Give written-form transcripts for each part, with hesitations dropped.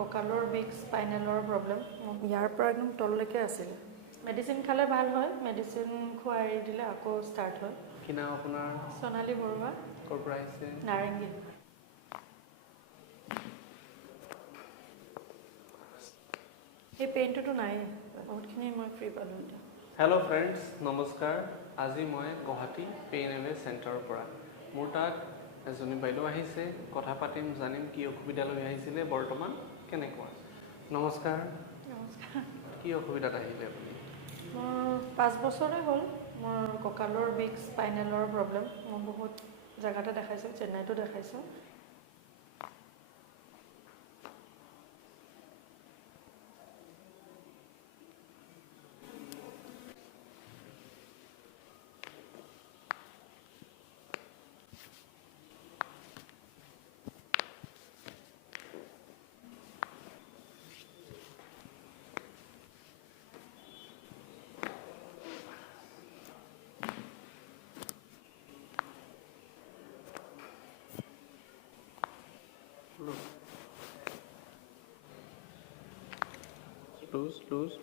কঁকালৰ বিষ স্পাইনেলৰ প্ৰব্লেম ইয়াৰ পৰা একদম তললৈকে আছিল মেডিচিন খালে ভাল হয় মেডিচিন খোৱা এৰি দিলে আকৌ ষ্টাৰ্ট হয় কি নাম আপোনাৰ সোণালী বৰুৱা ক'ৰ পৰা আহিছে নাৰেংগী এই পেইনটোতো নাই বহুতখিনি মই ফ্ৰী পালোঁ এতিয়া হেল্ল' ফ্ৰেণ্ডছ নমস্কাৰ আজি মই গুৱাহাটী পেইন এণ্ড চেণ্টাৰৰ পৰা মোৰ তাত এজনী বাইদেউ আহিছে কথা পাতিম জানিম কি অসুবিধা লৈ আহিছিলে বৰ্তমান কেনেকুৱা নমস্কাৰ নমস্কাৰ কি অসুবিধাত আহিলে আপুনি মোৰ 5 বছৰে হ'ল মোৰ কঁকালৰ বিষ স্পাইনেলৰ প্ৰব্লেম মই বহুত জেগাতে দেখাইছোঁ চেন্নাইতো দেখাইছোঁ লুজ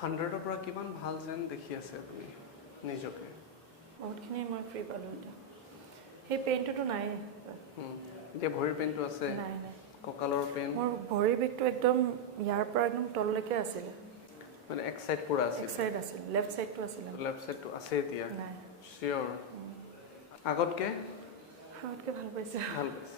100ৰ পৰা কিমান ভাল যেন দেখি আছে আপুনি নিজকে বহুতখিনি মই ফ্ৰী পালোঁ এতিয়া সেই পেইনটোতো নাই এতিয়া ভৰিৰ পেইনটো আছে নাই নাই কঁকালৰ পেইন মোৰ ভৰিৰ বিষটো একদম ইয়াৰ পৰা একদম তললৈকে আছিলে মানে এক সাইড পুৰা আছে এক সাইড আছিল লেফট সাইডটো আছিলে লেফট সাইডটো আছে এতিয়া নাই চিয়ৰ আগতকে ভাল পাইছে ভাল পাইছে